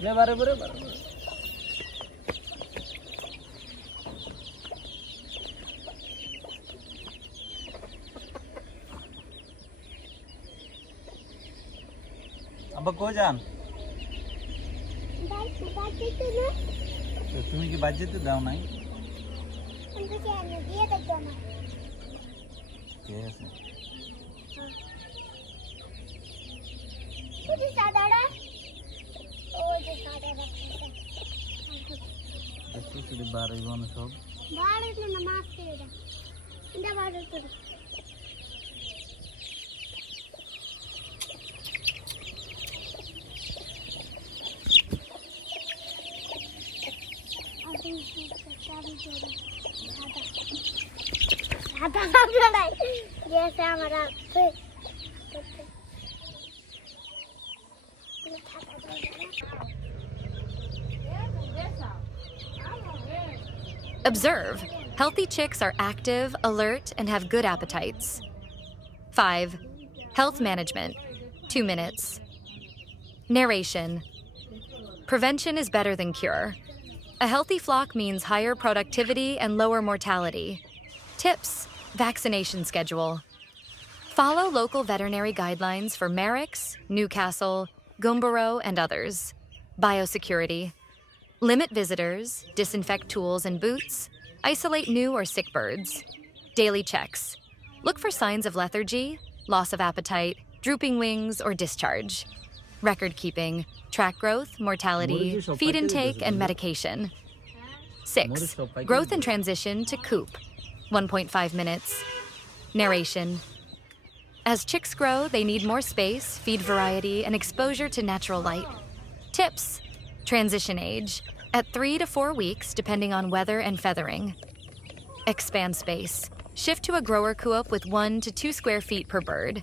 ले बारे बारे बारे अब को जान तो तुम्हें की बात तो दाव नहीं कैसे itu sudah baru iwan sob baru itu nama saya indah baru itu ada जैसे हमारा Observe. Healthy chicks are active, alert, and have good appetites. 5. Health management. 2 minutes. Narration. Prevention is better than cure. A healthy flock means higher productivity and lower mortality. Tips. Vaccination schedule. Follow local veterinary guidelines for Merrick's, Newcastle, Gumboro, and others. Biosecurity. Limit visitors, disinfect tools and boots, isolate new or sick birds. Daily checks. Look for signs of lethargy, loss of appetite, drooping wings, or discharge. Record keeping. Track growth, mortality, feed intake, and medication. 6. Growth and transition to Coop. 1.5 minutes. Narration. As chicks grow, they need more space, feed variety, and exposure to natural light. Tips. Transition age. At 3 to 4 weeks, depending on weather and feathering. Expand space. Shift to a grower coop with 1 to 2 square feet per bird.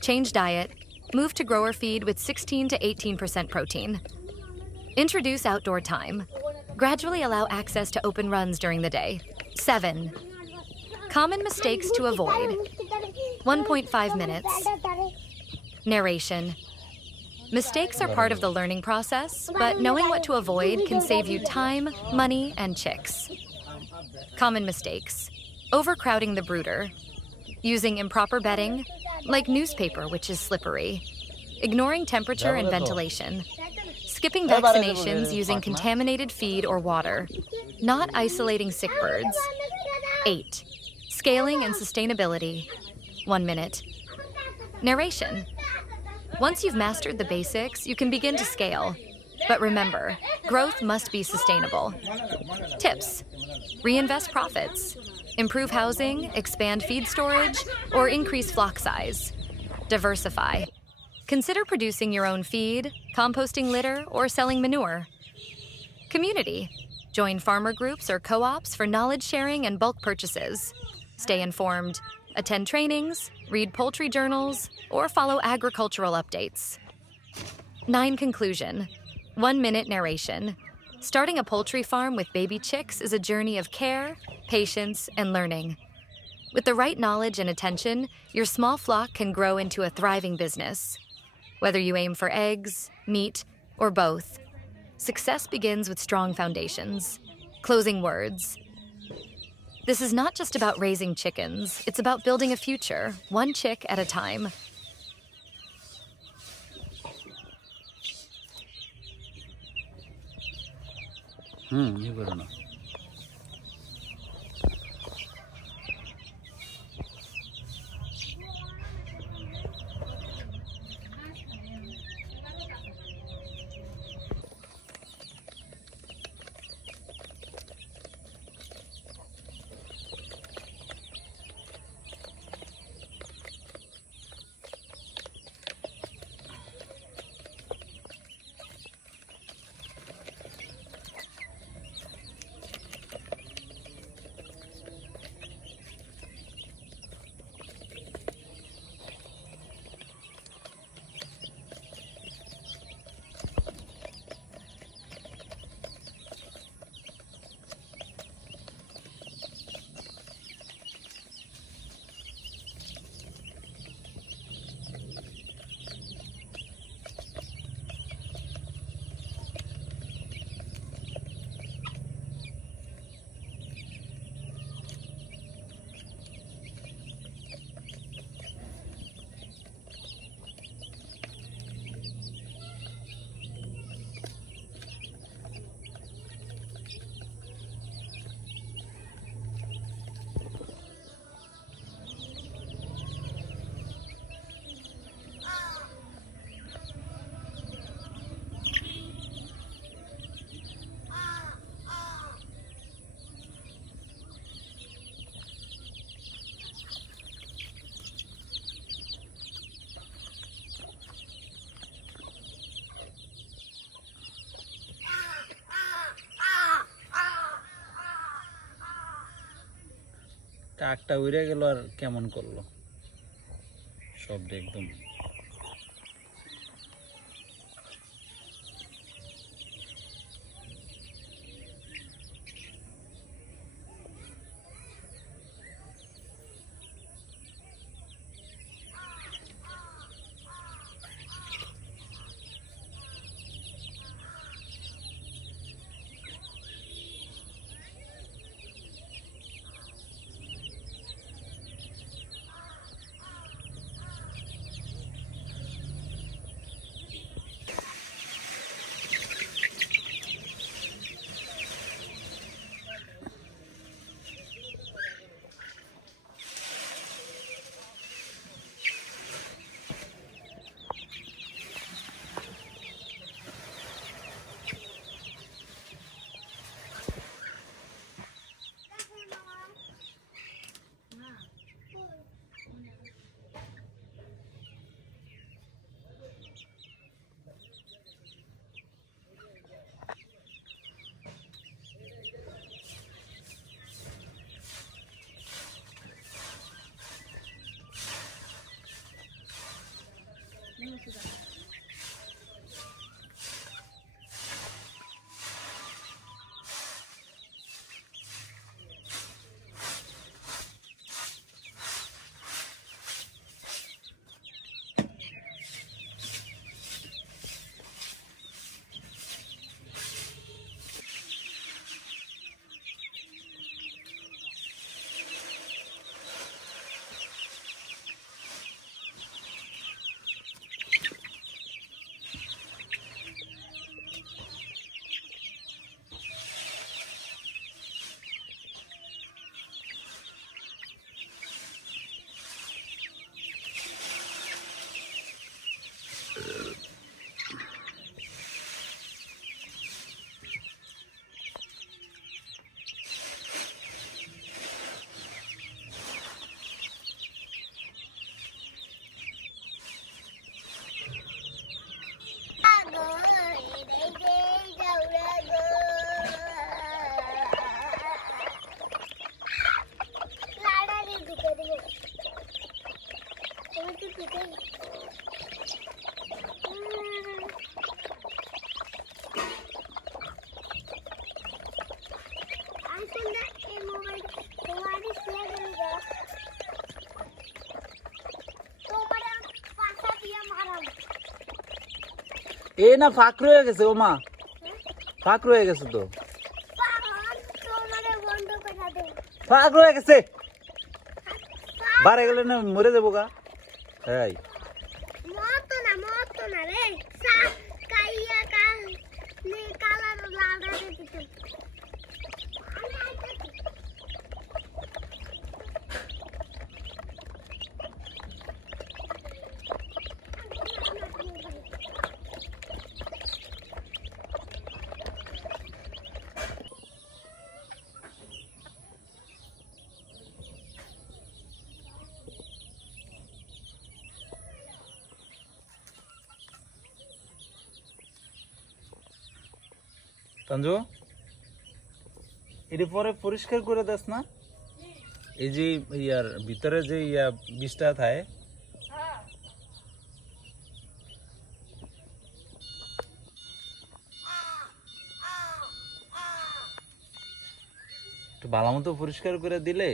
Change diet. Move to grower feed with 16 to 18% protein. Introduce outdoor time. Gradually allow access to open runs during the day. 7. Common mistakes to avoid. 1.5 minutes. Narration. Mistakes are part of the learning process, but knowing what to avoid can save you time, money, and chicks. Common mistakes. Overcrowding the brooder. Using improper bedding, like newspaper, which is slippery. Ignoring temperature and ventilation. Skipping vaccinations using contaminated feed or water. Not isolating sick birds. 8. Scaling and sustainability. 1 minute. Narration. Once you've mastered the basics, you can begin to scale. But remember, growth must be sustainable. Tips. Reinvest profits. Improve housing, expand feed storage, or increase flock size. Diversify. Consider producing your own feed, composting litter, or selling manure. Community. Join farmer groups or co-ops for knowledge sharing and bulk purchases. Stay informed. Attend trainings, read poultry journals, or follow agricultural updates. 9. Conclusion. 1 minute narration. Starting a poultry farm with baby chicks is a journey of care, patience, and learning. With the right knowledge and attention, your small flock can grow into a thriving business. Whether you aim for eggs, meat, or both, success begins with strong foundations. Closing words. This is not just about raising chickens, it's about building a future, one chick at a time. ये करो ना কাকটা উড়ে গেল আর কেমন করলো শব্দ একদম। এই না ফাঁক রয়ে গেছে ও মা, ফাঁক রয়ে গেছে তো, ফাঁক রয়ে গেছে, বারে গেলে না মরে যাবো গা। এই সঞ্জু, এটি পরে পরিষ্কার করে দাস না, এই যে ইয়ার ভিতরে যে ইয়া বিষটা থাকে একটু ভালো মতো পরিষ্কার করে দিলে